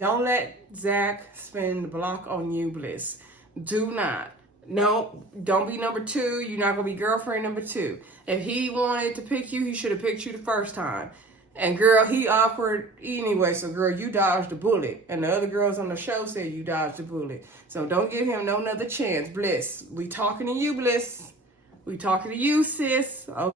Don't let Zach spin the block on you, Bliss. Do not. No, don't be number two. You're not going to be girlfriend number two. If he wanted to pick you, he should have picked you the first time. And girl, he awkward anyway. So girl, you dodged the bullet. And the other girls on the show said you dodged the bullet. So don't give him no another chance, Bliss. We talking to you, Bliss. We talking to you, sis. Okay.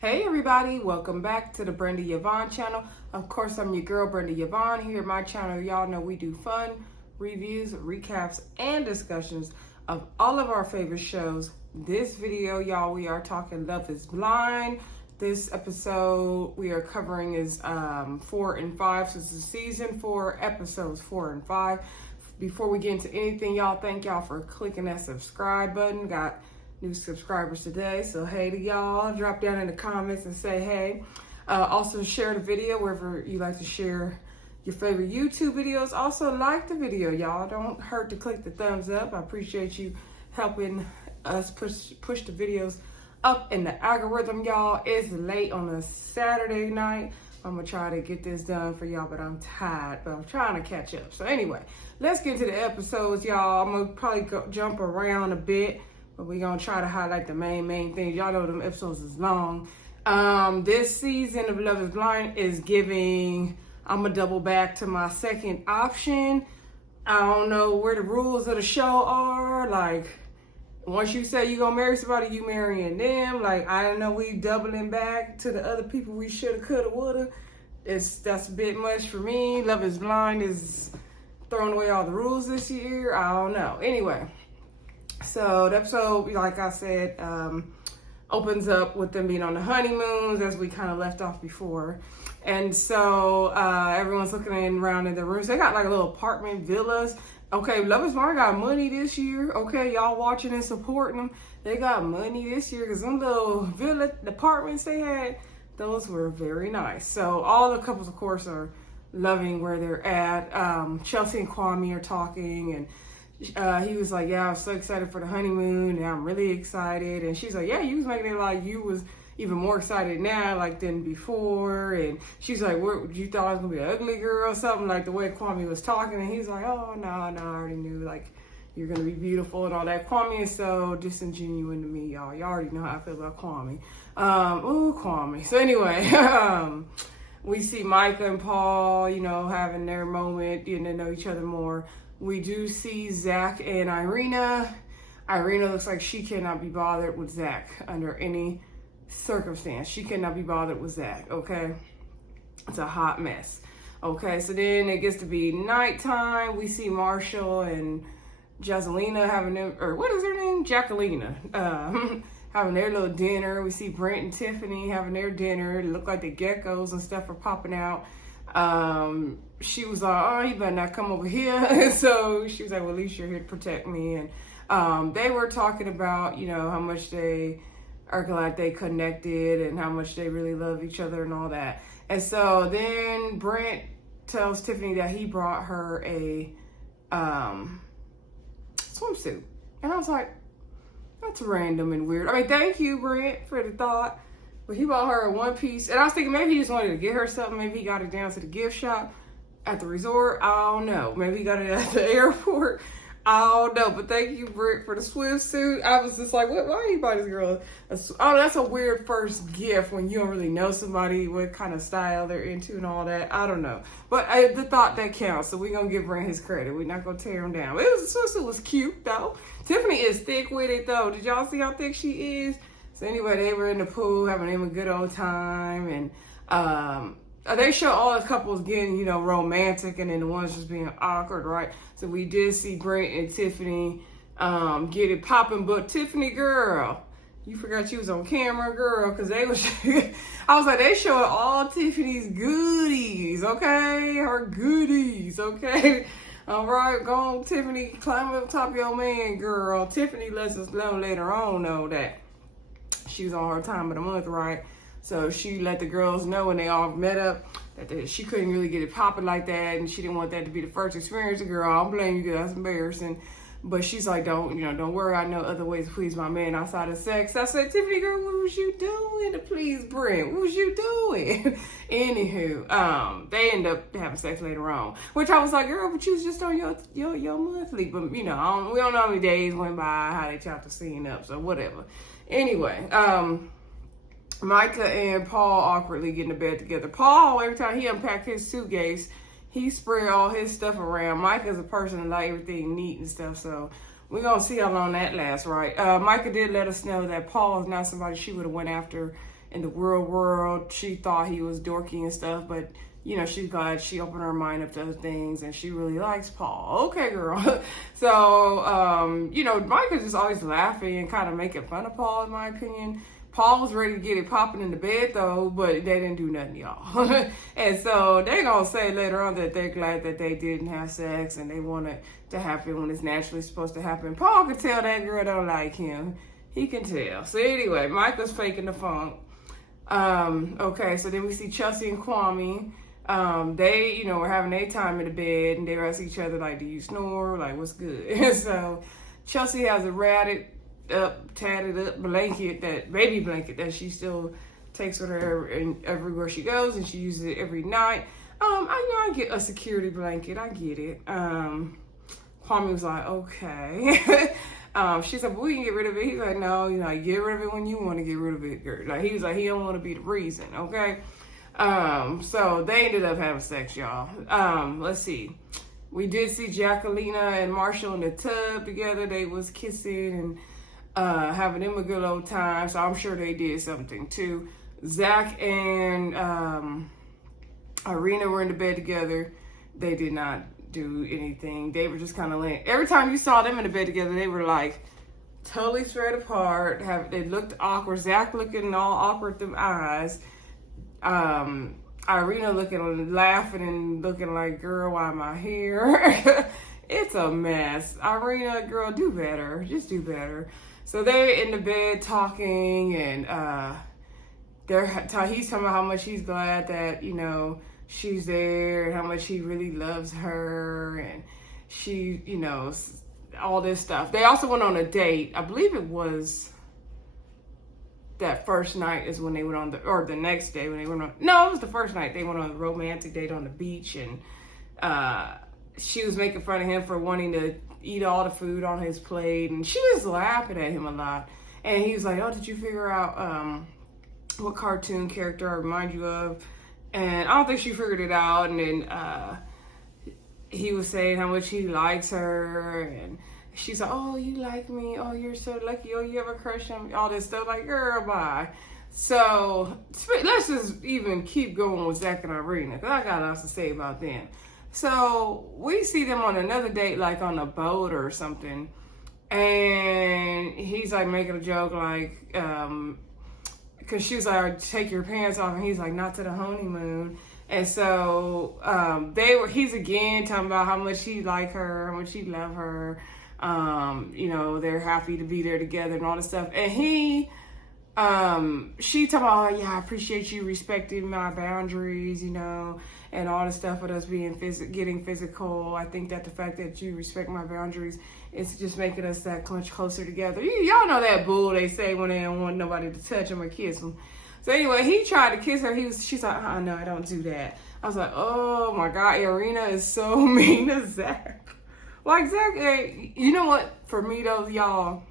Hey everybody, welcome back to the Brenda Yvonne channel. Of course, I'm your girl, Brenda Yvonne. Here at my channel, y'all know we do fun reviews, recaps, and discussions of all of our favorite shows. This video, y'all, we are talking Love is Blind. This episode we are covering is 4 and 5. So this is season 4, episodes 4 and 5. Before we get into anything, y'all, thank y'all for clicking that subscribe button. Got new subscribers today, so hey to y'all. Drop down in the comments and say hey. Also share the video wherever you like to share your favorite YouTube videos. Also like the video, y'all. Don't hurt to click the thumbs up. I appreciate you helping us push the videos up in the algorithm, y'all. It's late on a Saturday night. I'm gonna try to get this done for y'all, but I'm tired, but I'm trying to catch up. So anyway, let's get into the episodes, y'all. I'm gonna probably jump around a bit, but we're going to try to highlight the main things. Y'all know them episodes is long. This season of Love is Blind is giving, I'm going to double back to my second option. I don't know where the rules of the show are. Like, once you say you're going to marry somebody, you marrying them. Like, I don't know, we doubling back to the other people we shoulda, coulda, woulda. That's a bit much for me. Love is Blind is throwing away all the rules this year. I don't know. Anyway. So the episode, like I said, opens up with them being on the honeymoons, as we kind of left off before. And so everyone's looking around in their rooms. They got like a little apartment villas. Okay, Love is Blind got money this year. Okay, y'all watching and supporting them. They got money this year because them little villa apartments they had, those were very nice. So all the couples, of course, are loving where they're at. Chelsea and Kwame are talking, and he was like, yeah, I was so excited for the honeymoon and I'm really excited. And she's like, yeah, you was making it like you was even more excited now like than before. And she's like, what, you thought I was gonna be an ugly girl or something, like the way Kwame was talking. And he's like, oh no, I already knew like you're gonna be beautiful and all that. Kwame is so disingenuous to me, y'all. Y'all already know how I feel about Kwame. Kwame. So anyway, we see Micah and Paul, you know, having their moment, getting to know each other more. We do see Zach and Irina. Irina looks like she cannot be bothered with Zach under any circumstance. She cannot be bothered with Zach, okay? It's a hot mess. Okay, so then it gets to be nighttime. We see Marshall and Jackilina having them, or what is her name? Jackilina. Having their little dinner. We see Brent and Tiffany having their dinner. It look like the geckos and stuff are popping out. She was like, oh, you better not come over here. And so she was like, well, at least you're here to protect me. And they were talking about, you know, how much they are glad they connected and how much they really love each other and all that. And so then Brent tells Tiffany that he brought her a swimsuit. And I was like, that's random and weird. I mean, thank you, Brent, for the thought. But he bought her a one piece. And I was thinking maybe he just wanted to get her something. Maybe he got it down to the gift shop at the resort. I don't know. Maybe he got it at the airport. I don't know. But thank you, Brent, for the swimsuit. I was just like, what? Why you buy this girl? Oh, that's a weird first gift when you don't really know somebody, what kind of style they're into and all that. I don't know. But the thought that counts. So we're going to give Brent his credit. We're not going to tear him down. But the swimsuit was cute, though. Tiffany is thick with it, though. Did y'all see how thick she is? So anyway, they were in the pool having a good old time, and they show all the couples getting, you know, romantic, and then the ones just being awkward, right? So we did see Brent and Tiffany get it popping, but Tiffany, girl, you forgot you was on camera, girl, because they was, I was like, they showing all Tiffany's goodies, okay? Her goodies, okay? All right, go on, Tiffany, climb up top of your man, girl. Tiffany lets us know later on, though, that she was on her time of the month, right? So she let the girls know when they all met up that she couldn't really get it popping like that, and she didn't want that to be the first experience. The girl, I don't blame you, that's embarrassing. But she's like, don't worry, I know other ways to please my man outside of sex. I said, Tiffany, girl, what was you doing to please Brent? What was you doing? Anywho, they end up having sex later on, which I was like, girl, but you was just on your monthly. But, we don't know how many days went by, how they chopped the scene up, so whatever. Anyway, Micah and Paul awkwardly get into bed together. Paul, every time he unpacked his suitcase, he spread all his stuff around. Micah's a person that like everything neat and stuff, so we're going to see how long that lasts, right? Micah did let us know that Paul is not somebody she would have went after in the real world. She thought he was dorky and stuff, but, she's glad she opened her mind up to other things, and she really likes Paul. Okay, girl. So, Micah's just always laughing and kind of making fun of Paul, in my opinion. Paul was ready to get it popping in the bed, though, but they didn't do nothing, y'all. And so they're going to say later on that they're glad that they didn't have sex and they want it to happen when it's naturally supposed to happen. Paul could tell that girl don't like him. He can tell. So anyway, Micah's faking the funk. Okay, so then we see Chelsea and Kwame. They, were having their time in the bed, and they ask each other, like, do you snore? Like, what's good? So Chelsea has a tatted up baby blanket that she still takes with her everywhere she goes, and she uses it every night. I get a security blanket. I get it. Kwame was like, okay. She said, but we can get rid of it. He's like, no, get rid of it when you want to get rid of it, girl. Like, he was like, he don't want to be the reason, okay? So they ended up having sex, y'all. Let's see. We did see Jackilina and Marshall in the tub together. They was kissing and having them a good old time, so I'm sure they did something too. Zach and Irena were in the bed together. They did not do anything. They were just kind of laying. Every time you saw them in the bed together, they were like totally spread apart. They looked awkward. Zach looking all awkward with them eyes. Irena laughing and looking like, girl, why am I here? It's a mess. Irena, girl, do better. Just do better. So they're in the bed talking, and he's talking about how much he's glad that, she's there, and how much he really loves her, and she, all this stuff. They also went on a date. I believe it was that first night is when they went on or the next day when they went on. No, it was the first night. They went on a romantic date on the beach, and she was making fun of him for wanting to eat all the food on his plate, and she was laughing at him a lot. And he was like, oh, did you figure out what cartoon character I remind you of? And I don't think she figured it out. And then he was saying how much he likes her, and she's like, oh, you like me? Oh, you're so lucky. Oh, you have a crush on me? All this stuff. Like, girl, bye. So let's just even keep going with Zach and Irena, because I got lots to say about them. So we see them on another date, like on a boat or something. And he's like making a joke, like, because she was like, take your pants off. And he's like, not to the honeymoon. And so he's again talking about how much he like her, how much he love her. They're happy to be there together and all this stuff. And she talking about, oh, yeah, I appreciate you respecting my boundaries, and all the stuff with us being getting physical. I think that the fact that you respect my boundaries is just making us that much closer together. Y'all know that bull they say when they don't want nobody to touch them or kiss them. So anyway, he tried to kiss her. She's like, oh, no, I don't do that. I was like, oh my God, Irina is so mean to Zach. Like, Zach, you know what? For me, though, y'all,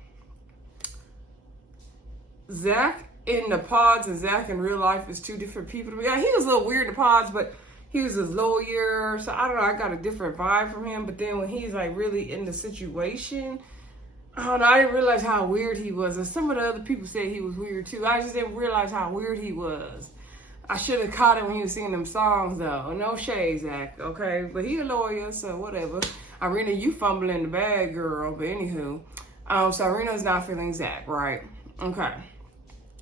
Zach in the pods and Zach in real life is two different people to me. Yeah, he was a little weird in the pods, but he was a lawyer, so I don't know, I got a different vibe from him. But then when he's like really in the situation, I don't know, I didn't realize how weird he was. And some of the other people said he was weird too. I just didn't realize how weird he was. I should have caught him when he was singing them songs though. No shade, Zach, okay? But he a lawyer, so whatever. Irena, you fumbling the bag, girl. But anywho, so Irena's not feeling Zach, right? Okay.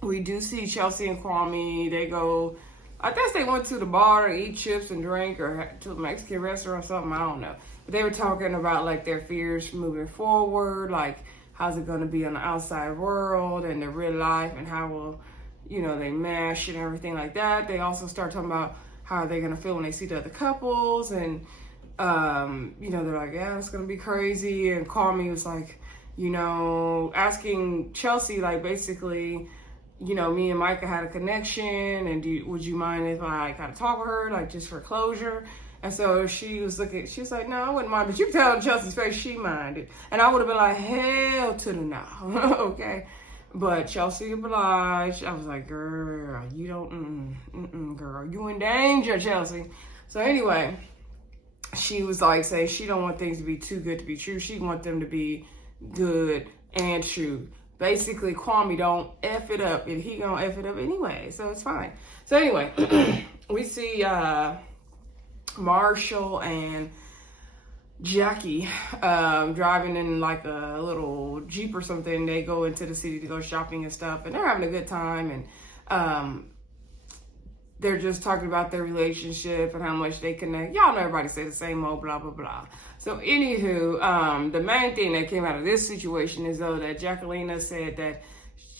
We do see Chelsea and Kwame. They go, I guess they went to the bar to eat chips and drink, or to a Mexican restaurant or something. I don't know. But they were talking about like their fears moving forward, like how's it going to be on the outside world and the real life, and how will, they mesh and everything like that. They also start talking about how they're going to feel when they see the other couples. And they're like, yeah, it's gonna be crazy. And Kwame was like, asking Chelsea, like, basically, me and Micah had a connection, and would you mind if I kind of talk with her, like, just for closure? And so she was like, no, I wouldn't mind. But you can tell in Chelsea's face she minded. And I would have been like, hell to the no. Okay. But Chelsea obliged. I was like, girl, you don't, girl, you in danger, Chelsea. So anyway, she was like, say she don't want things to be too good to be true. She want them to be good and true. Basically, Kwame don't F it up, and he gonna F it up anyway, so it's fine. So anyway, we see Marshall and Jackie driving in like a little Jeep or something. They go into the city to go shopping and stuff, and they're having a good time, and they're just talking about their relationship and how much they connect. Y'all know everybody say the same old blah, blah, blah. So anywho, the main thing that came out of this situation is though that Jackilina said that,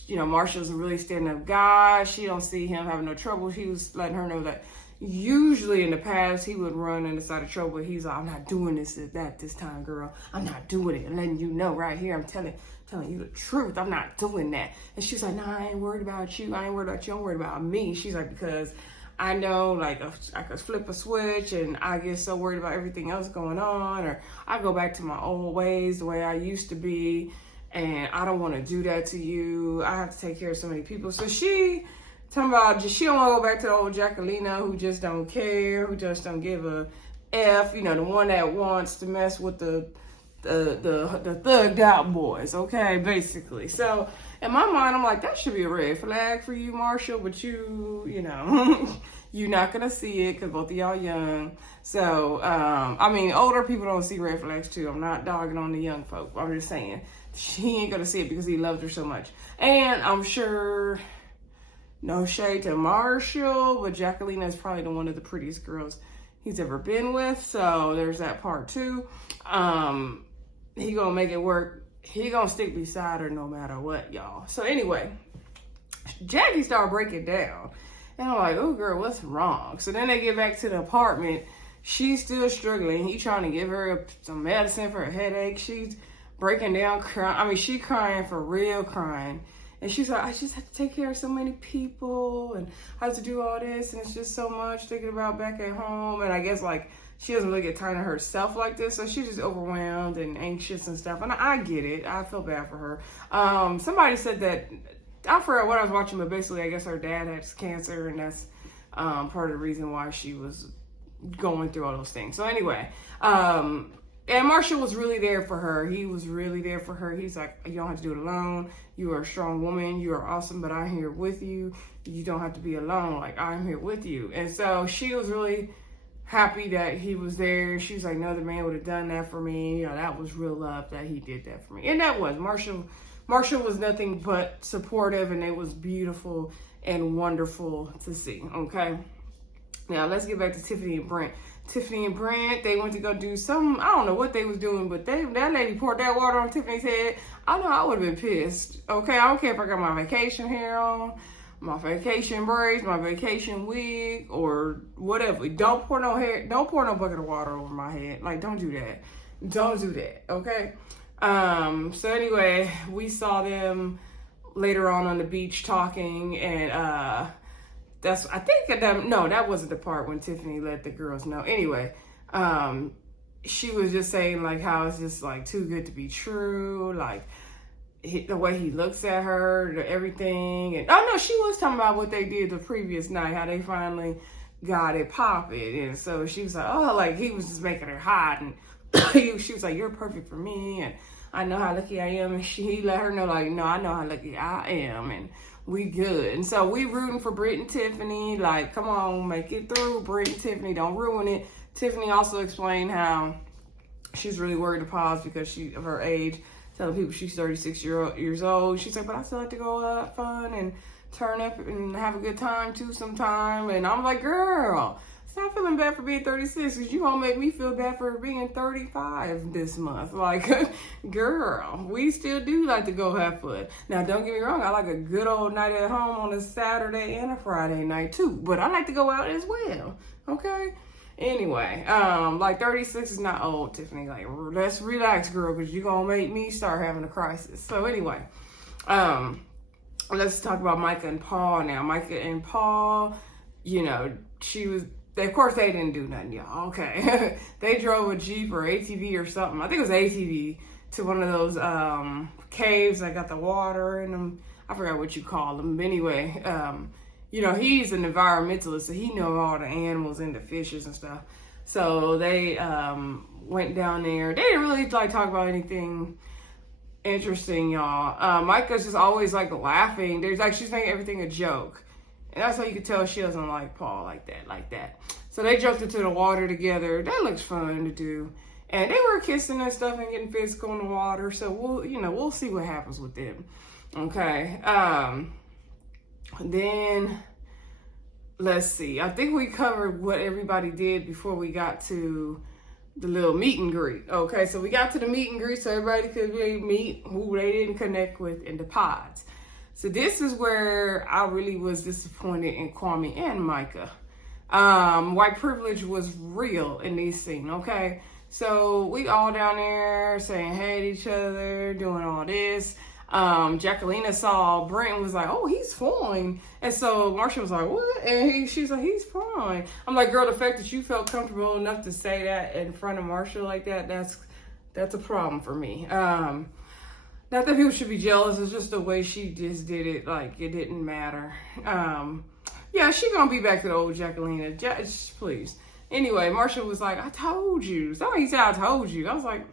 Marshall's a really stand-up guy. She don't see him having no trouble. She was letting her know that usually in the past he would run in the side of trouble. He's like, I'm not doing this time, girl. I'm not doing it. I'm letting you know right here. I'm telling you the truth. I'm not doing that. And she's like, no, I ain't worried about you. I'm worried about me. She's like, because I know, like, I could flip a switch and I get so worried about everything else going on, or I go back to my old ways, the way I used to be, and I don't want to do that to you. I have to take care of so many people. So she talking about she don't want to go back to the old Jackilina who just don't care, who just don't give a F, the one that wants to mess with the thugged out boys, okay, basically. So in my mind, I'm like, that should be a red flag for you, Marshall, but you're not gonna see it because both of y'all young. So older people don't see red flags too. I'm not dogging on the young folk. I'm just saying she ain't gonna see it because he loves her so much. And I'm sure, no shade to Marshall, but Jackilina is probably one of the prettiest girls he's ever been with. So there's that part too. He gonna make it work. He gonna stick beside her no matter what, y'all. So anyway, Jackie started breaking down. And I'm like, oh, girl, what's wrong? So then they get back to the apartment. She's still struggling. He trying to give her some medicine for a headache. She's breaking down, crying. She crying for real, crying. And she's like, I just have to take care of so many people. And I have to do all this. And it's just so much thinking about back at home. And I guess, like, she doesn't really get tired of herself like this, so she's just overwhelmed and anxious and stuff. And I get it. I feel bad for her. Somebody said that, I forgot what I was watching, but basically I guess her dad has cancer, and that's part of the reason why she was going through all those things. So anyway, and Marshall was really there for her. He was really there for her. He's like, you don't have to do it alone. You are a strong woman. You are awesome, but I'm here with you. You don't have to be alone. Like, I'm here with you. And so she was really happy that he was there. She was like, no other man would have done that for me. That was real love that he did that for me. And that was Marshall was nothing but supportive, and it was beautiful and wonderful to see. Okay, now let's get back to Tiffany and Brent. Tiffany and Brent, they went to go do something. I don't know what they was doing, but that lady poured that water on Tiffany's head. I know I would have been pissed. Okay, I don't care if I got my vacation hair on, my vacation braids, my vacation wig, or whatever. Don't pour no bucket of water over my head. Like, don't do that. Don't do that, okay? So anyway, we saw them later on the beach talking, and that wasn't the part when Tiffany let the girls know. Anyway, she was just saying, like, how it's just, like, too good to be true, like, the way he looks at her, everything. And she was talking about what they did the previous night, how they finally got it popping. And so she was like, oh, like, he was just making her hot, and she was like, you're perfect for me, and I know how lucky I am. And he let her know, like, no, I know how lucky I am, and we good. And so we rooting for Brent and Tiffany. Like, come on, make it through, Brent and Tiffany. Don't ruin it. Tiffany also explained how she's really worried to pause because of her age, telling people she's 36 years old. She's like, but I still like to go have fun and turn up and have a good time too sometime. And I'm like, girl, stop feeling bad for being 36, because you won't make me feel bad for being 35 this month. Like, girl, we still do like to go have fun. Now, don't get me wrong, I like a good old night at home on a Saturday and a Friday night too, but I like to go out as well, okay? Anyway, like 36 is not old, Tiffany. Like, let's relax, girl, because you're going to make me start having a crisis. So anyway, let's talk about Micah and Paul now. Micah and Paul, you know, of course they didn't do nothing, y'all. Okay. They drove a Jeep or ATV or something. I think it was ATV to one of those caves that got the water in them. I forgot what you call them. But anyway, you know, he's an environmentalist, so he knows all the animals and the fishes and stuff. So they went down there. They didn't really like talk about anything interesting, y'all. Micah's just always like laughing. There's like she's making everything a joke. And that's how you can tell she doesn't like Paul like that. So they jumped into the water together. That looks fun to do. And they were kissing and stuff and getting physical in the water. So we'll see what happens with them. Okay. Then let's see. I think we covered what everybody did before we got to the little meet and greet. Okay, so we got to the meet and greet so everybody could really meet who they didn't connect with in the pods. So this is where I really was disappointed in Kwame and Micah. White privilege was real in these scenes, okay? So we all down there saying hey to each other, doing all this. Jackilina saw Brent and was like, oh, he's fine. And so Marsha was like, what? And she's like, he's fine. I'm like, girl, the fact that you felt comfortable enough to say that in front of Marsha like that, that's a problem for me. Not that people should be jealous. It's just the way she just did it. Like, it didn't matter. Yeah, she gonna be back to the old Jackilina. Please. Anyway, Marsha was like, I told you. Somebody said I told you. I was like,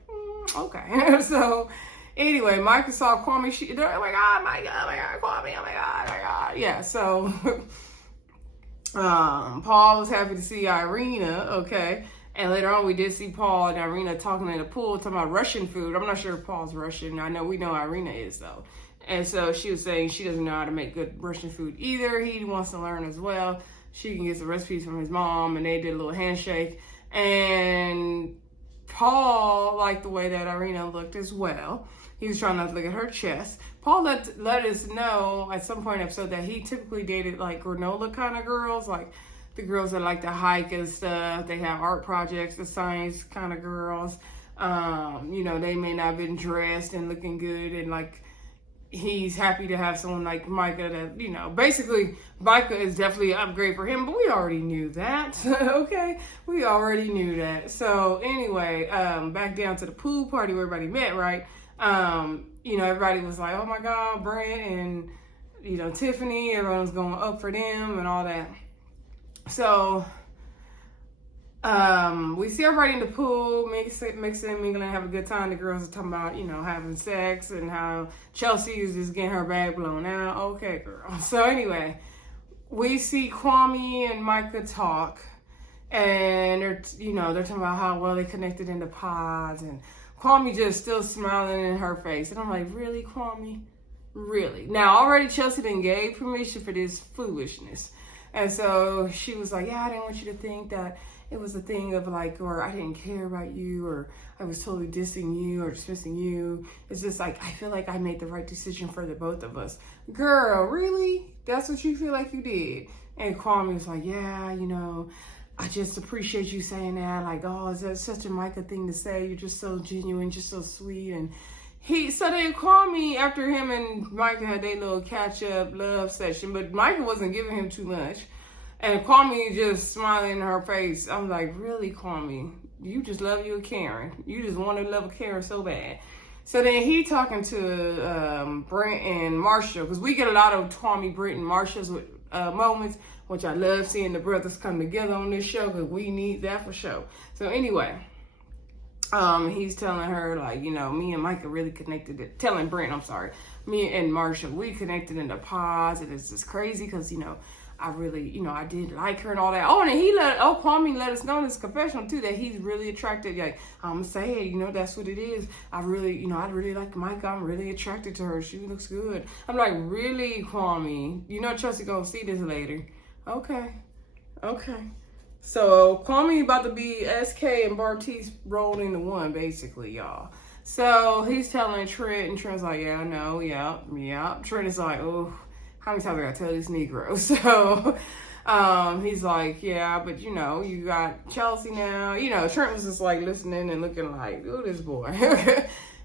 okay. So, anyway, Micah saw Kwame. They're like, oh my God, Kwame, oh my God. Yeah, so Paul was happy to see Irena, okay. And later on, we did see Paul and Irina talking in the pool, talking about Russian food. I'm not sure if Paul's Russian. We know Irina is, though. And so she was saying she doesn't know how to make good Russian food either. He wants to learn as well. She can get some recipes from his mom, and they did a little handshake. And Paul liked the way that Irina looked as well. He was trying not to look at her chest. Paul let us know at some point in the episode that he typically dated like granola kind of girls, like the girls that like to hike and stuff. They have art projects, the science kind of girls. You know, they may not have been dressed and looking good, and like he's happy to have someone like Micah that, you know, basically Micah is definitely an upgrade for him, but we already knew that. Okay, we already knew that. So anyway, back down to the pool party where everybody met, right? You know, everybody was like, oh my God, Brent and, you know, Tiffany, everyone was going up for them and all that. So, we see everybody in the pool, mixing, mingling, having a good time. The girls are talking about, you know, having sex and how Chelsea is just getting her bag blown out. Okay, girl. So anyway, we see Kwame and Micah talk, and they're talking about how well they connected in the pods, and Kwame just still smiling in her face. And I'm like, really, Kwame? Really? Now, already Chelsea didn't gave permission for this foolishness. And so she was like, yeah, I didn't want you to think that it was a thing of like, or I didn't care about you, or I was totally dissing you or dismissing you. It's just like, I feel like I made the right decision for the both of us. Girl, really? That's what you feel like you did? And Kwame was like, yeah, you know, I just appreciate you saying that. Like, oh, is that such a Micah thing to say? You're just so genuine, just so sweet. And so then Kwame, after him and Micah had their little catch-up love session, but Micah wasn't giving him too much. And Kwame just smiling in her face. I'm like, really, Kwame? You just love you a Karen. You just want to love a Karen so bad. So then he talking to Brent and Marsha, because we get a lot of Kwame, Brent, and Marsha's moments, which I love seeing the brothers come together on this show, because we need that for sure. So anyway, he's telling her, like, you know, me and Micah really connected, telling Brent, I'm sorry, me and Marsha, we connected in the pods, and it's just crazy, because, you know, I really, you know, I did like her and all that. Oh, and Kwame let us know in his confessional too that he's really attracted. Like, I'm saying, hey, you know, that's what it is. I really like Micah. I'm really attracted to her. She looks good. I'm like, really, Kwame? You know, Chelsea gonna see this later. Okay. So Kwame about to be SK and Bartiz rolled into one, basically, y'all. So he's telling Trent, and Trent's like, yeah, I know, yeah. Trent is like, oh, how many times I gotta tell these Negroes? So He's like, yeah, but you know, you got Chelsea now. You know, Trent was just like listening and looking like, ooh, this boy.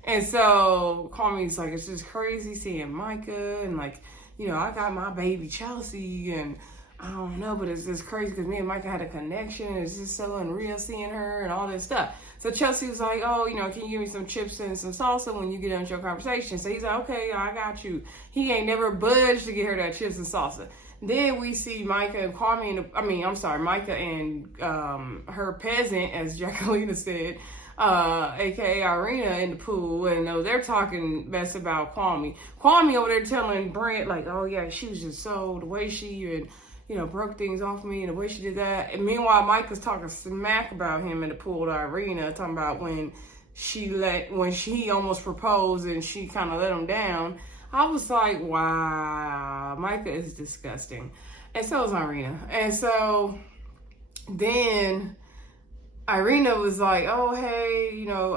And so Kwame's like, it's just crazy seeing Micah and like, you know, I got my baby Chelsea and I don't know, but it's just crazy because me and Micah had a connection. It's just so unreal seeing her and all this stuff. So Chelsea was like, oh, you know, can you give me some chips and some salsa when you get done with your conversation? So he's like, okay, I got you. He ain't never budged to get her that chips and salsa. Then we see Micah and Kwame, Micah and her peasant, as Jackilina said, aka Irena, in the pool, and they're talking mess about Kwame. Kwame over there telling Brent, like, oh yeah, she was just so, the way she and you know, broke things off me and the way she did that. And meanwhile, Micah's talking smack about him in the pool to Irena, talking about when he almost proposed and she kind of let him down. I was like, wow, Micah is disgusting. And so is Irena. And so then Irena was like, oh, hey, you know,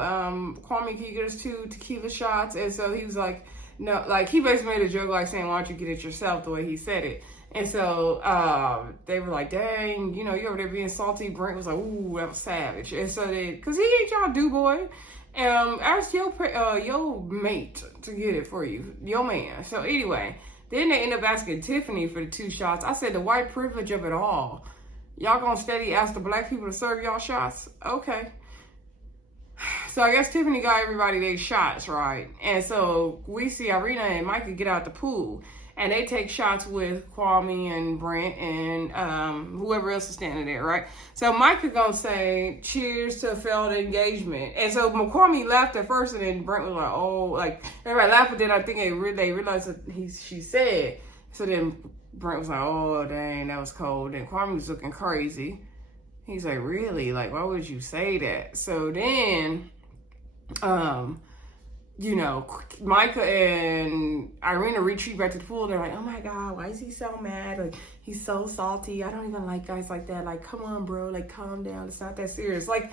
Kwame, can you get us 2 tequila shots? And so he was like, no, like he basically made a joke like saying, why don't you get it yourself, the way he said it. And so they were like, dang, you know, you over there being salty. Brent was like, ooh, that was savage. And so because he ain't y'all do boy. Ask your mate to get it for you, your man. So anyway, then they end up asking Tiffany for the 2 shots. I said the white privilege of it all. Y'all gonna steady ask the black people to serve y'all shots? Okay. So I guess Tiffany got everybody their shots, right? And so we see Irina and Micah get out the pool. And they take shots with Kwame and Brent and whoever else is standing there, right? So Micah gonna say, cheers to a failed engagement. And so Kwame laughed at first, and then Brent was like, oh, like, everybody laughed, but then I think they realized that she said. So then Brent was like, oh, dang, that was cold. And Kwame was looking crazy. He's like, really? Like, why would you say that? So then, you know, Micah and Irena retreat back to the pool. They're like, oh my God, why is he so mad? Like, he's so salty. I don't even like guys like that. Like, come on, bro. Like, calm down. It's not that serious. Like,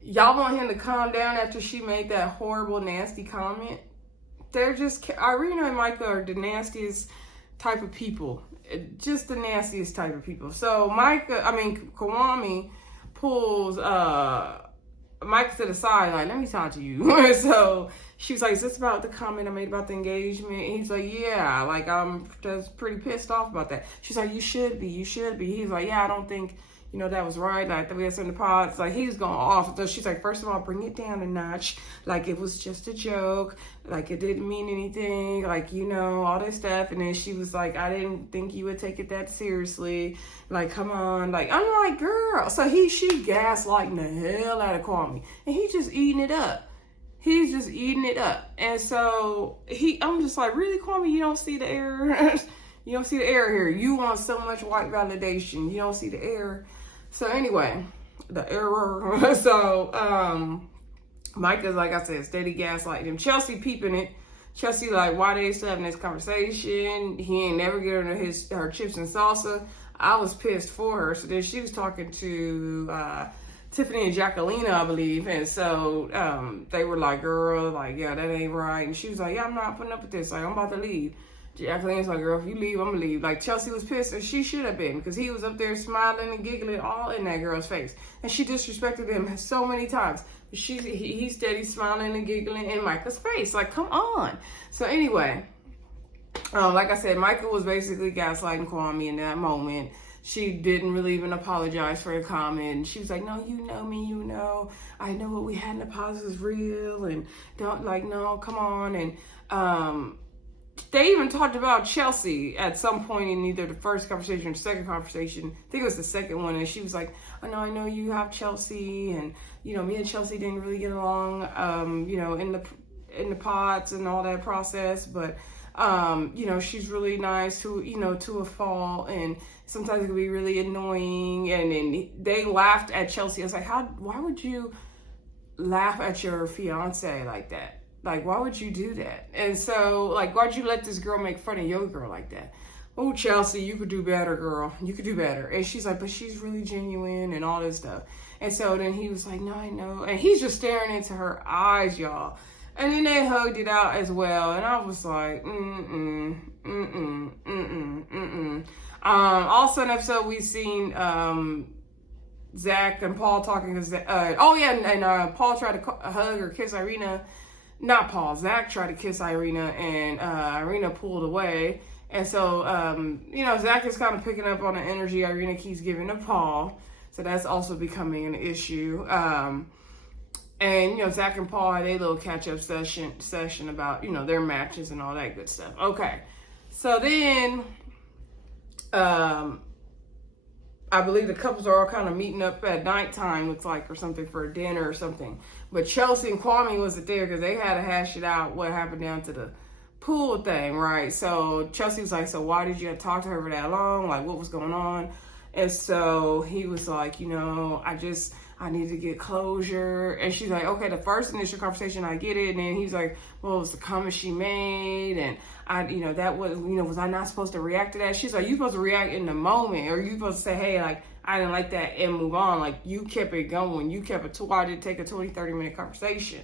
y'all want him to calm down after she made that horrible, nasty comment? They're just, Irena and Micah are the nastiest type of people. Just the nastiest type of people. So Kwame pulls, Micah to the side, like, let me talk to you. So she was like, is this about the comment I made about the engagement? And he's like, yeah, like, I'm just pretty pissed off about that. She's like, you should be. He's like, yeah, I don't think, you know, that was right. Like, we had some of the pods, like, he's going off. So she's like, first of all, bring it down a notch. Like, it was just a joke. Like, it didn't mean anything. Like, you know, all this stuff. And then she was like, I didn't think you would take it that seriously. Like, come on. Like, I'm like, girl. So she gaslighting the hell out of Kwame. And he's just eating it up. And so I'm just like, really, Kwame, you don't see the error? You don't see the error here. You want so much white validation. You don't see the error. So anyway, the error. So Micah's, like I said, steady gaslighting him. Chelsea peeping it. Chelsea like, why they still having this conversation? He ain't never get her chips and salsa. I was pissed for her. So then she was talking to Tiffany and Jackilina, I believe. And so they were like, girl, like, yeah, that ain't right. And she was like, yeah, I'm not putting up with this. Like, I'm about to leave. Jackilina's like, girl, if you leave, I'm gonna leave. Like, Chelsea was pissed, and she should have been, because he was up there smiling and giggling all in that girl's face. And she disrespected him so many times. He's steady smiling and giggling in Micah's face. Like, come on. So anyway, like I said, Micah was basically gaslighting Kwame in that moment. She didn't really even apologize for the comment. She was like, no, you know me, you know. I know what we had in the past is real, and don't, like, no, come on. And they even talked about Chelsea at some point in either the first conversation or the second conversation. I think it was the second one. And she was like, I know you have Chelsea. And, you know, me and Chelsea didn't really get along, you know, in the pods and all that process. But, you know, she's really nice to a fault. And sometimes it can be really annoying. And then they laughed at Chelsea. I was like, why would you laugh at your fiance like that? Like, why would you do that? And so, like, why'd you let this girl make fun of your girl like that? Oh, Chelsea, you could do better, girl. You could do better. And she's like, but she's really genuine and all this stuff. And so then he was like, no, I know. And he's just staring into her eyes, y'all. And then they hugged it out as well. And I was like, Also in the episode, we've seen Zach and Paul talking. And Paul tried to hug or kiss Irina. Not Paul. Zach tried to kiss Irina, and Irina pulled away. And so, Zach is kind of picking up on the energy Irina keeps giving to Paul. So that's also becoming an issue. And Zach and Paul had a little catch-up session about, their matches and all that good stuff. Okay. So then, I believe the couples are all kind of meeting up at nighttime, looks like, or something, for a dinner or something. But Chelsea and Kwame wasn't there because they had to hash it out what happened down to the pool thing, right? So Chelsea was like, so why did you talk to her for that long? Like, what was going on? And so he was like, I need to get closure. And she's like, okay, the first initial conversation, I get it. And then he's like, well, it was the comment she made. And that was, was I not supposed to react to that? She's like, you supposed to react in the moment, or you supposed to say, hey, like, I didn't like that, and move on. Like, you kept it going. You kept why did it take a 20-30 minute conversation?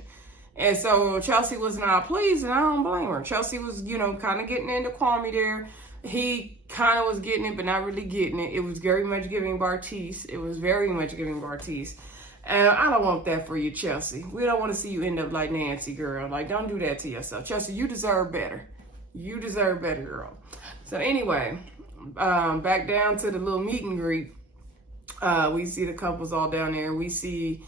And so Chelsea was not pleased, and I don't blame her. Chelsea was, kind of getting into Kwame there. He kind of was getting it, but not really getting it. It was very much giving Bartiz. And I don't want that for you, Chelsea. We don't want to see you end up like Nancy, girl. Like, don't do that to yourself. Chelsea, you deserve better. You deserve better, girl. So anyway, back down to the little meet and greet. We see the couples all down there. We see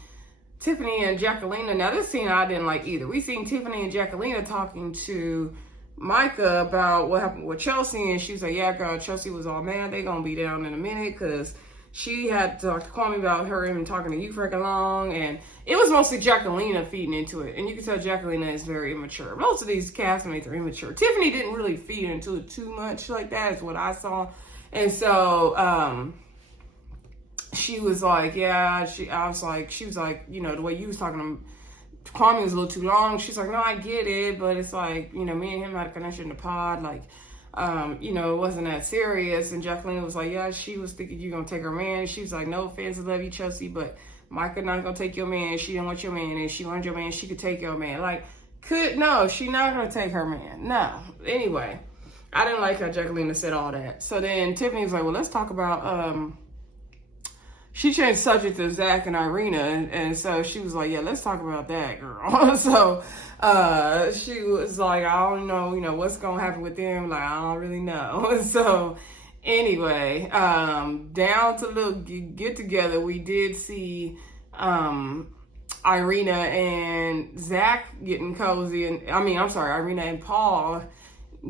Tiffany and Jackilina. Now, this scene I didn't like either. We seen Tiffany and Jackilina talking to Micah about what happened with Chelsea, and she's like, yeah, girl, Chelsea was all mad. They gonna be down in a minute because she had to talk to Kwame about her even talking to you freaking long, and it was mostly Jackilina feeding into it, and you can tell Jackilina is very immature. Most of these castmates are immature. Tiffany didn't really feed into it too much like that, is what I saw, and so she was like, yeah, she was like, the way you was talking to Kwame was a little too long. She's like, no, I get it, but it's like, me and him had a connection in the pod, like, it wasn't that serious. And Jackilina was like, yeah, she was thinking you're gonna take her man. She was like, no offense, I love you, Chelsea, but Micah not gonna take your man. She didn't want your man, and she wanted your man, she could take your man. Like, no, she not gonna take her man. No. Anyway, I didn't like how Jackilina said all that. So then Tiffany was like, well, let's talk about she changed subject to Zach and Irina, and so she was like, yeah, let's talk about that, girl. So she was like, I don't know, what's going to happen with them. Like, I don't really know. So anyway, down to the little get together, we did see Irina and Zach getting cozy. Irina and Paul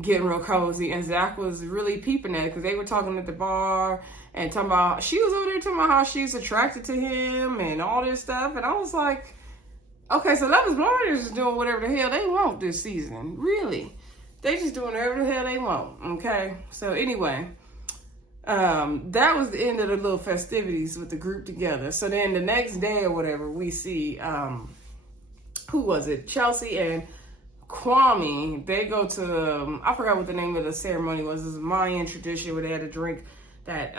getting real cozy, and Zach was really peeping at it because they were talking at the bar and talking about, she was over there talking about how she's attracted to him and all this stuff. And I was like, okay, so Love is Blind is just doing whatever the hell they want this season. Really. They just doing whatever the hell they want. Okay. So anyway, that was the end of the little festivities with the group together. So then the next day or whatever, we see, who was it? Chelsea and Kwame. They go to, I forgot what the name of the ceremony was. It was a Mayan tradition where they had to drink that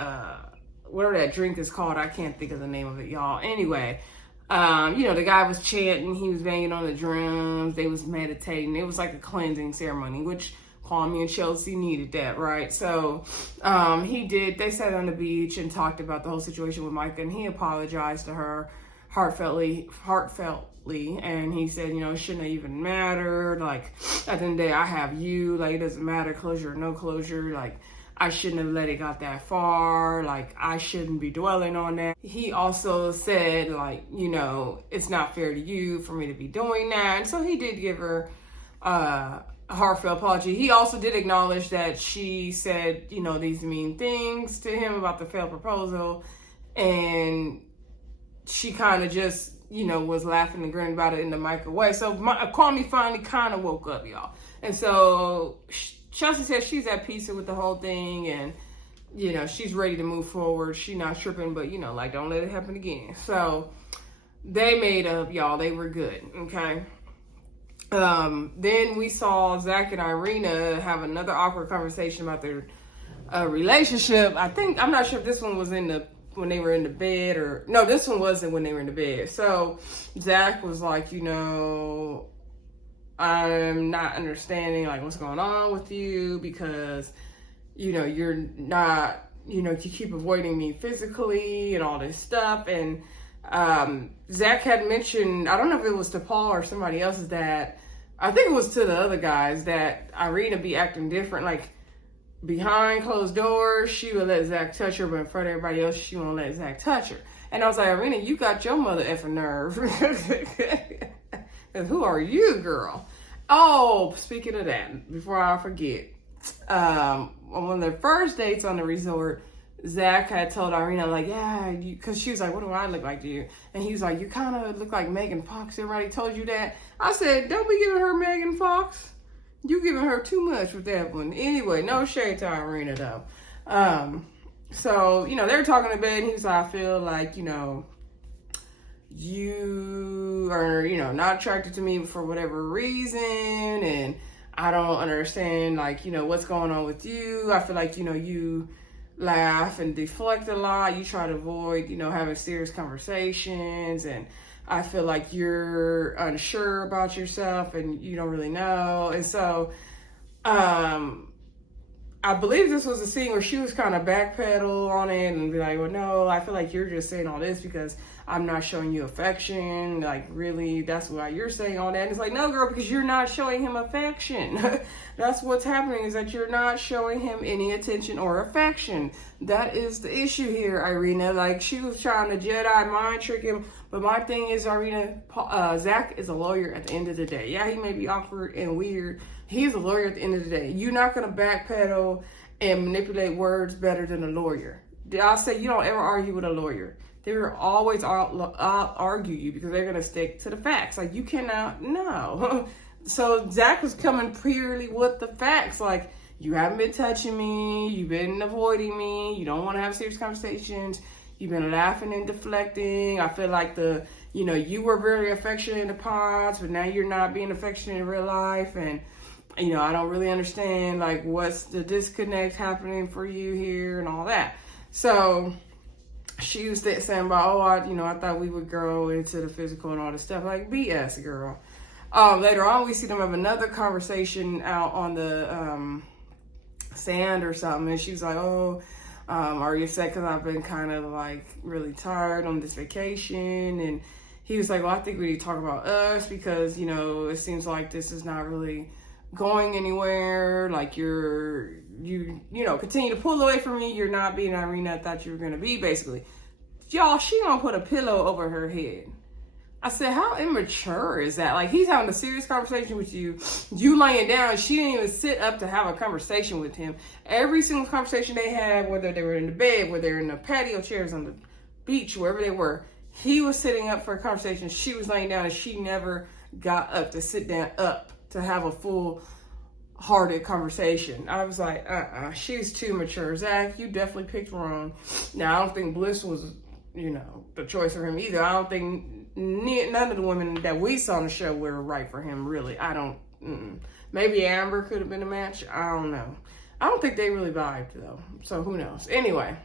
whatever that drink is called. I can't think of the name of it, y'all. Anyway, the guy was chanting, he was banging on the drums, they was meditating. It was like a cleansing ceremony, which Kwame and Chelsea needed that, right? So they sat on the beach and talked about the whole situation with Micah, and he apologized to her heartfeltly, and he said, it shouldn't have even mattered. Like, at the end of the day, I have you. Like, it doesn't matter, closure or no closure. Like, I shouldn't have let it got that far. Like, I shouldn't be dwelling on that. He also said, like, it's not fair to you for me to be doing that. And so he did give her a heartfelt apology. He also did acknowledge that she said, these mean things to him about the failed proposal. And she kind of just, was laughing and grinning about it in the Micah way. So Kwame finally kind of woke up, y'all. And so Chelsea said she's at peace with the whole thing, and, she's ready to move forward. She's not tripping, but, don't let it happen again. So they made up, y'all. They were good, okay? Then we saw Zach and Irina have another awkward conversation about their relationship. I'm not sure if this one was when they were in the bed, or no, this one wasn't when they were in the bed. So Zach was like, I'm not understanding like what's going on with you because, you're not you keep avoiding me physically and all this stuff. And Zach had mentioned, I don't know if it was to Paul or somebody else's, that I think it was to the other guys, that Irina be acting different. Like, behind closed doors, she would let Zach touch her, but in front of everybody else, she won't let Zach touch her. And I was like, Irina, you got your mother effing nerve. And who are you, girl? Oh, speaking of that, before I forget, on one of their first dates on the resort, Zach had told Irina, like, yeah, because she was like, what do I look like to you? And he was like, you kind of look like Megan Fox. Everybody told you that. I said, don't be giving her Megan Fox. You giving her too much with that one. Anyway, no shade to Irina, though. So, they were talking to bed, and he was like, I feel like, you are, not attracted to me for whatever reason, and I don't understand, like, what's going on with you. I feel like, you laugh and deflect a lot. You try to avoid, having serious conversations, and I feel like you're unsure about yourself and you don't really know. And so, I believe this was a scene where she was kind of backpedal on it and be like, well, no, I feel like you're just saying all this because I'm not showing you affection. Like, really, that's why you're saying all that. And it's like, no, girl, because you're not showing him affection. That's what's happening, is that you're not showing him any attention or affection. That is the issue here, Irina. Like, she was trying to Jedi mind trick him. But my thing is, Irina, Zach is a lawyer at the end of the day. Yeah, he may be awkward and weird. He's a lawyer at the end of the day. You're not going to backpedal and manipulate words better than a lawyer. I'll say you don't ever argue with a lawyer. They will always argue you because they're going to stick to the facts. Like, you cannot, no. So Zach was coming purely with the facts. Like, you haven't been touching me. You've been avoiding me. You don't want to have serious conversations. You've been laughing and deflecting. I feel like you were very affectionate in the pods, but now you're not being affectionate in real life. And, I don't really understand, like, what's the disconnect happening for you here and all that. So she was saying about, I thought we would grow into the physical and all this stuff. Like, BS, girl. Later on, we see them have another conversation out on the sand or something. And she was like, are you upset because I've been kind of, like, really tired on this vacation? And he was like, well, I think we need to talk about us because, it seems like this is not really going anywhere. Like, you continue to pull away from me. You're not being Irina I thought you were going to be, basically. Y'all, she gonna put a pillow over her head. I said, how immature is that? Like, he's having a serious conversation with you. You laying down. She didn't even sit up to have a conversation with him. Every single conversation they had, whether they were in the bed, whether they were in the patio chairs on the beach, wherever they were, he was sitting up for a conversation. She was laying down, and she never got up to sit down up to have a full-hearted conversation. I was like, she's too mature. Zach, you definitely picked wrong. Now, I don't think Bliss was, the choice for him either. I don't think none of the women that we saw on the show were right for him, really. Maybe Amber could have been a match. I don't know. I don't think they really vibed, though. So, who knows? Anyway,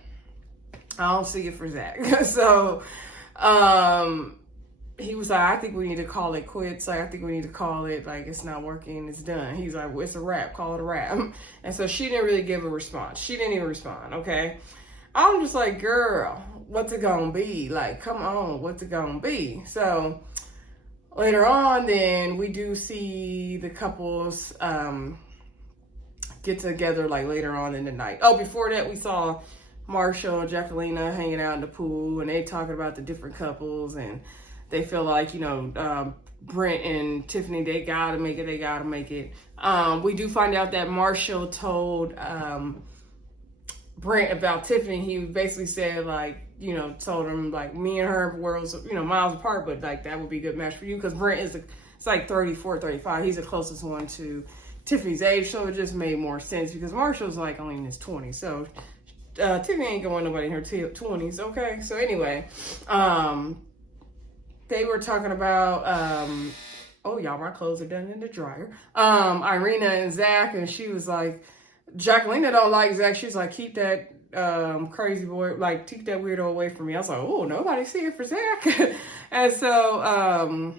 I don't see it for Zach. So, he was like, I think we need to call it quits. Like, I think we need to call it, like, it's not working, it's done. He's like, well, it's a wrap, call it a wrap. And so she didn't really give a response. She didn't even respond, okay? I'm just like, girl, what's it gonna be? Like, come on, what's it gonna be? So later on, then we do see the couples get together, like, later on in the night. Oh, before that, we saw Marshall and Jackilina hanging out in the pool, and they talking about the different couples, and they feel like, Brent and Tiffany, they gotta make it. We do find out that Marshall told Brent about Tiffany. He basically said, like, told him, like, me and her worlds, miles apart, but, like, that would be a good match for you, because Brent it's like 34, 35. He's the closest one to Tiffany's age, so it just made more sense, because Marshall's, like, only in his 20s, so Tiffany ain't going nobody in her 20s, okay? So anyway, they were talking about, y'all, my clothes are done in the dryer. Irina and Zach, and she was like, Jackilina don't like Zach. She's like, keep that crazy boy, like, keep that weirdo away from me. I was like, oh, nobody see it for Zach. And so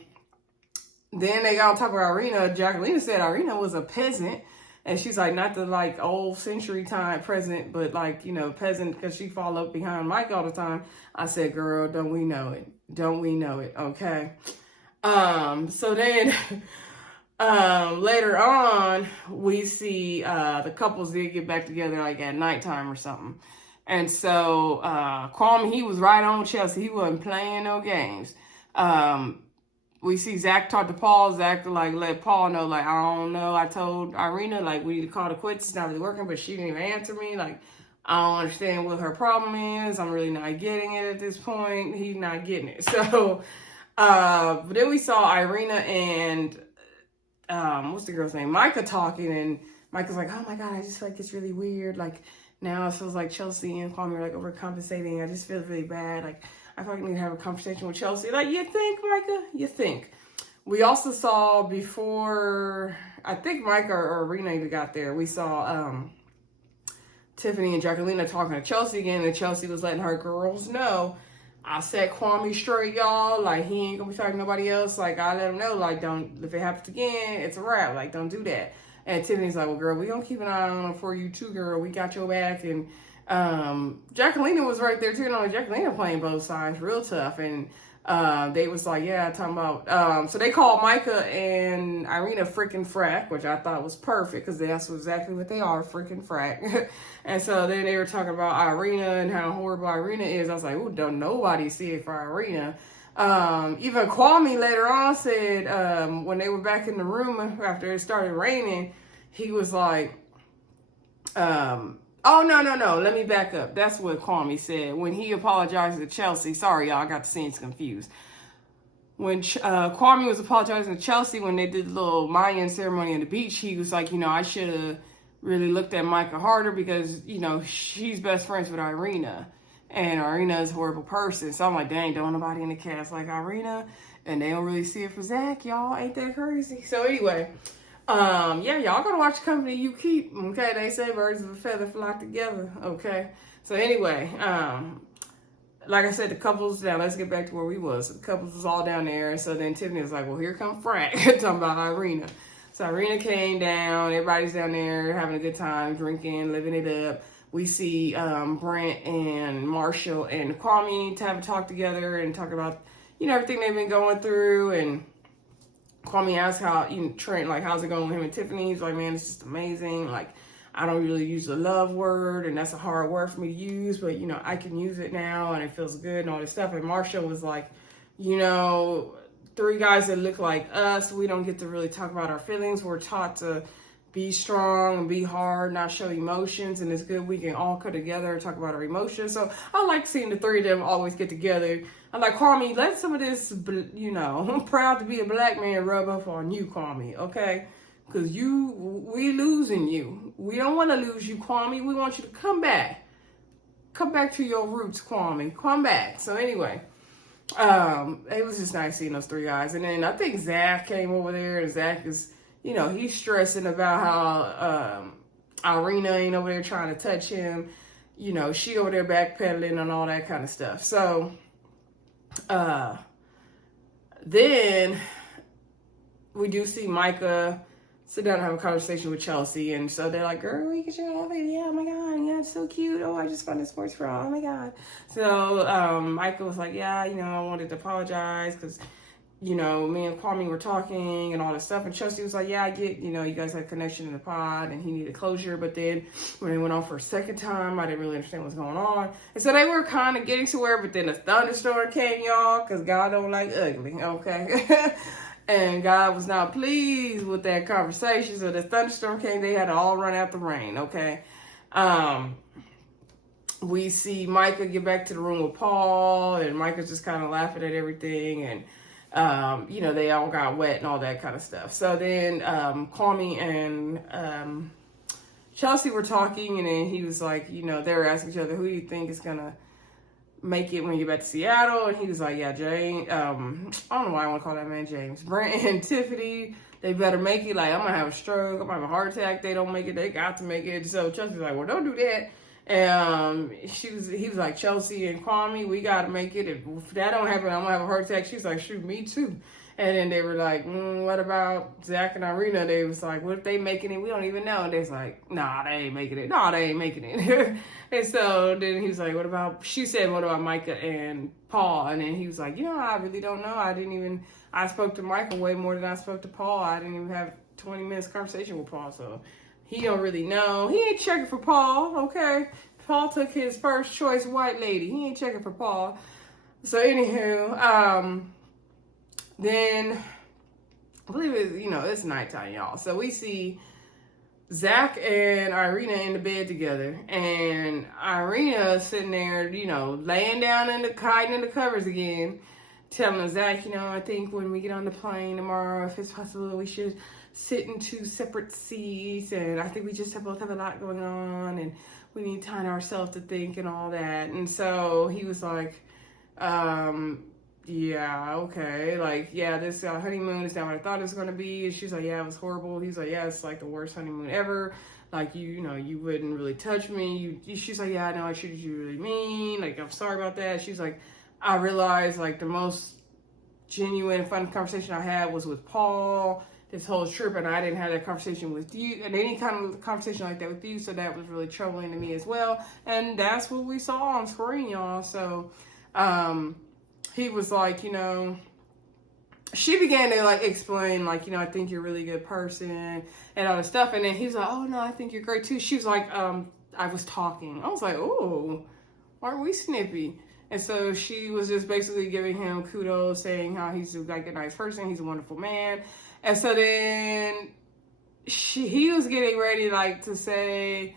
then they got to talk about Irina. Jackilina said Irina was a peasant. And she's like, not the like old century time present, but like, you know, peasant, because she fall up behind Mike all the time. I said, girl, don't we know it? Don't we know it? Okay. So then later on, we see the couples did get back together like at nighttime or something. And so Kwame, he was right on Chelsea. He wasn't playing no games. We see Zach talk to Paul. Zach like let Paul know, like, I don't know. I told Irina, like, we need to call it quits. It's not really working, but she didn't even answer me. Like, I don't understand what her problem is. I'm really not getting it at this point. He's not getting it. So, but then we saw Irina and what's the girl's name? Micah talking, and Micah's like, oh my God, I just feel like it's really weird. Like, now it feels like Chelsea and Kwame are like overcompensating. I just feel really bad. Like, I feel like I need to have a conversation with Chelsea. Like, you think, Micah? You think? We also saw before, I think Micah or Irena even got there, we saw Tiffany and Jackilina talking to Chelsea again, and Chelsea was letting her girls know, I set Kwame straight, y'all. Like, he ain't gonna be talking to nobody else. Like, I let him know, like, don't, if it happens again, it's a wrap. Like, don't do that. And Tiffany's like, well, girl, we gonna keep an eye on him for you too, girl. We got your back. And Jackilina was right there too. You know, Jackilina playing both sides real tough. And they was like, yeah, talking about, so they called Micah and Irina freaking frack, which I thought was perfect because that's exactly what they are, freaking frack. And so then they were talking about Irina and how horrible Irina is. I was like, ooh, don't nobody see it for Irina. Even Kwame later on said, when they were back in the room after it started raining, he was like, oh, no, let me back up. That's what Kwame said. When he apologized to Chelsea, sorry, y'all, I got the scenes confused. When Kwame was apologizing to Chelsea when they did the little Mayan ceremony on the beach, he was like, you know, I should have really looked at Micah harder because, you know, she's best friends with Irina. And Irina is a horrible person. So I'm like, dang, don't nobody in the cast like Irina. And they don't really see it for Zach, y'all. Ain't that crazy? So anyway, yeah, y'all gotta watch the company you keep. Okay, they say birds of a feather flock together. Okay. So anyway, like I said, the couples, now let's get back to where we was. So the couples was all down there. So then Tiffany was like, well, here come Frank, talking about Irina. So Irina came down, everybody's down there having a good time, drinking, living it up. We see Brent and Marshall and Kwame to have a talk together and talk about, you know, everything they've been going through. And Kwame asked how, you know, Trent, like, how's it going with him and Tiffany? He's like, man, it's just amazing. Like, I don't really use the love word, and that's a hard word for me to use, but, you know, I can use it now, and it feels good and all this stuff. And Marshall was like, you know, three guys that look like us, we don't get to really talk about our feelings. We're taught to be strong and be hard, not show emotions, and it's good we can all come together and talk about our emotions. So I like seeing the three of them always get together. I'm like, Kwame, let some of this, you know, I'm proud to be a black man rub up on you, Kwame, okay? Because we losing you. We don't want to lose you, Kwame. We want you to come back. Come back to your roots, Kwame. Come back. So anyway, it was just nice seeing those three guys. And then I think Zach came over there, and Zach is, you know, he's stressing about how Irina ain't over there trying to touch him. You know, she over there backpedaling and all that kind of stuff. So then we do see Micah sit down and have a conversation with Chelsea. And so they're like, girl, you get your old lady. Yeah, oh my God, yeah, it's so cute. Oh, I just found a sports bra. Oh my God. So Micah was like, yeah, you know, I wanted to apologize because, you know, me and Kwame were talking and all this stuff. And Chelsea was like, yeah, I get, you know, you guys had a connection in the pod and he needed closure. But then when it went on for a second time, I didn't really understand what's going on. And so they were kind of getting to where, but then a thunderstorm came, y'all, because God don't like ugly, okay? And God was not pleased with that conversation. So the thunderstorm came, they had to all run out the rain, okay? We see Micah get back to the room with Paul, and Micah's just kind of laughing at everything. And you know, they all got wet and all that kind of stuff. So then Kwame and Chelsea were talking, and then he was like, you know, they were asking each other, who do you think is going to make it when you get back to Seattle? And he was like, yeah, James. I don't know why I want to call that man James. Brent and Tiffany, they better make it. Like, I'm going to have a stroke. I'm going to have a heart attack. They don't make it. They got to make it. So Chelsea's like, well, don't do that. And he was like, Chelsea and Kwame, we got to make it. If that don't happen, I'm going to have a heart attack. She's like, shoot, me too. And then they were like, what about Zach and Irina? They was like, what if they making it? We don't even know. And they was like, nah, they ain't making it. Nah, they ain't making it. And so then he was like, she said, what about Micah and Paul? And then he was like, I really don't know. I spoke to Micah way more than I spoke to Paul. I didn't even have 20 minutes conversation with Paul. So he don't really know. He ain't checking for Paul, okay? Paul took his first choice white lady. He ain't checking for Paul. So anywho, then I believe it's nighttime, y'all. So we see Zach and Irina in the bed together, and Irina sitting there, laying down hiding in the covers again, telling Zach, I think when we get on the plane tomorrow, if it's possible, we should sit in 2 separate seats, and I think we just both have a lot going on, and we need time to ourselves to think and all that. And so he was like, yeah, okay, like, yeah, this honeymoon is not what I thought it was going to be. And she's like, yeah, it was horrible. He's like, yeah, it's like the worst honeymoon ever. Like, you wouldn't really touch me. She's like, yeah, I know I treated you really mean. Like, I'm sorry about that. She's like, I realized, like, the most genuine, fun conversation I had was with Paul this whole trip, and I didn't have that conversation with you, and any kind of conversation like that with you, so that was really troubling to me as well. And that's what we saw on screen, y'all. So, he was like, she began to like explain, like, I think you're a really good person and all this stuff. And then he's like, oh no, I think you're great too. She was like, I was talking. I was like, oh, aren't we snippy? And so she was just basically giving him kudos, saying how he's like a nice person. He's a wonderful man. And so then he was getting ready like to say,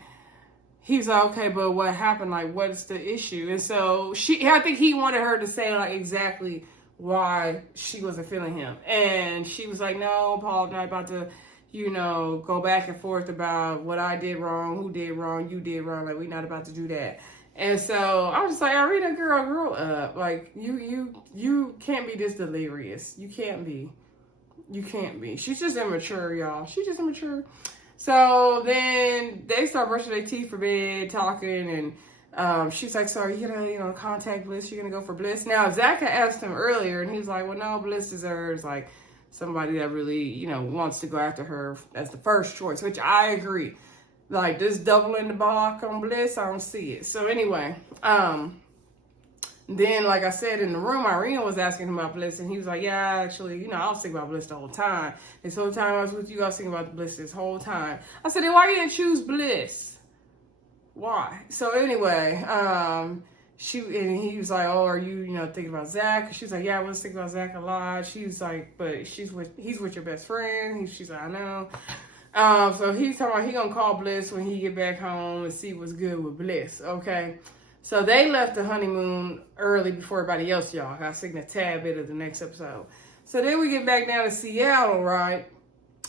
he's like, okay, but what happened? Like, what's the issue? And so I think he wanted her to say like exactly why she wasn't feeling him. And she was like, no, Paul, I'm not about to, go back and forth about what I did wrong, who did wrong, you did wrong. Like, we're not about to do that. And so I was just like, Irina, girl, grow up. Like, you can't be this delirious. You can't be. She's just immature, y'all. She's just immature. So then they start brushing their teeth for bed, talking, and she's like, so are you gonna, contact Bliss? You're gonna go for Bliss? Now, Zach had asked him earlier, and he was like, well, no, Bliss deserves, like, somebody that really, wants to go after her as the first choice, which I agree. Like, this doubling the block on Bliss, I don't see it. So anyway, then, like I said, in the room, Irina was asking him about Bliss, and he was like, yeah, actually, I was thinking about Bliss the whole time. This whole time I was with you, I was thinking about Bliss this whole time. I said, then why you didn't choose Bliss? Why? So anyway, he was like, oh, are you, thinking about Zach? She's like, yeah, I was thinking about Zach a lot. She's like, but he's with your best friend. She's like, I know. So he's talking about he gonna call Bliss when he get back home and see what's good with Bliss, okay? So they left the honeymoon early before everybody else, y'all. I'll sing a tad bit of the next episode. So then we get back down to Seattle, right?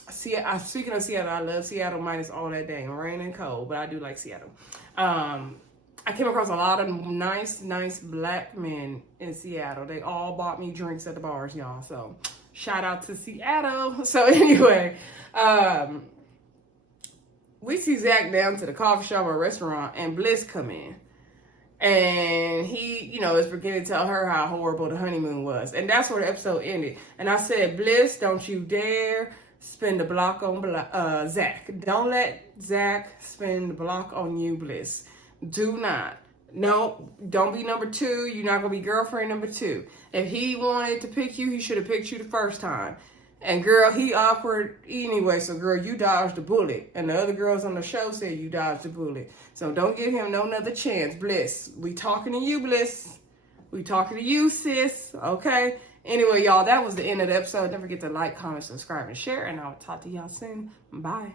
Speaking of Seattle, I love Seattle minus all that dang rain and cold, but I do like Seattle. I came across a lot of nice black men in Seattle. They all bought me drinks at the bars, y'all. So shout out to Seattle. So anyway, we see Zach down to the coffee shop or restaurant, and Bliss come in. And he, is beginning to tell her how horrible the honeymoon was. And that's where the episode ended. And I said, Bliss, don't you dare spend the block on Zach. Don't let Zach spend the block on you, Bliss. Do not. No, don't be number 2. You're not going to be girlfriend number 2. If he wanted to pick you, he should have picked you the first time. And girl, he awkward anyway, so girl, you dodged the bullet. And the other girls on the show said you dodged the bullet. So don't give him no another chance, Bliss. We talking to you, Bliss. We talking to you, sis. Okay? Anyway, y'all, that was the end of the episode. Don't forget to like, comment, subscribe, and share. And I'll talk to y'all soon. Bye.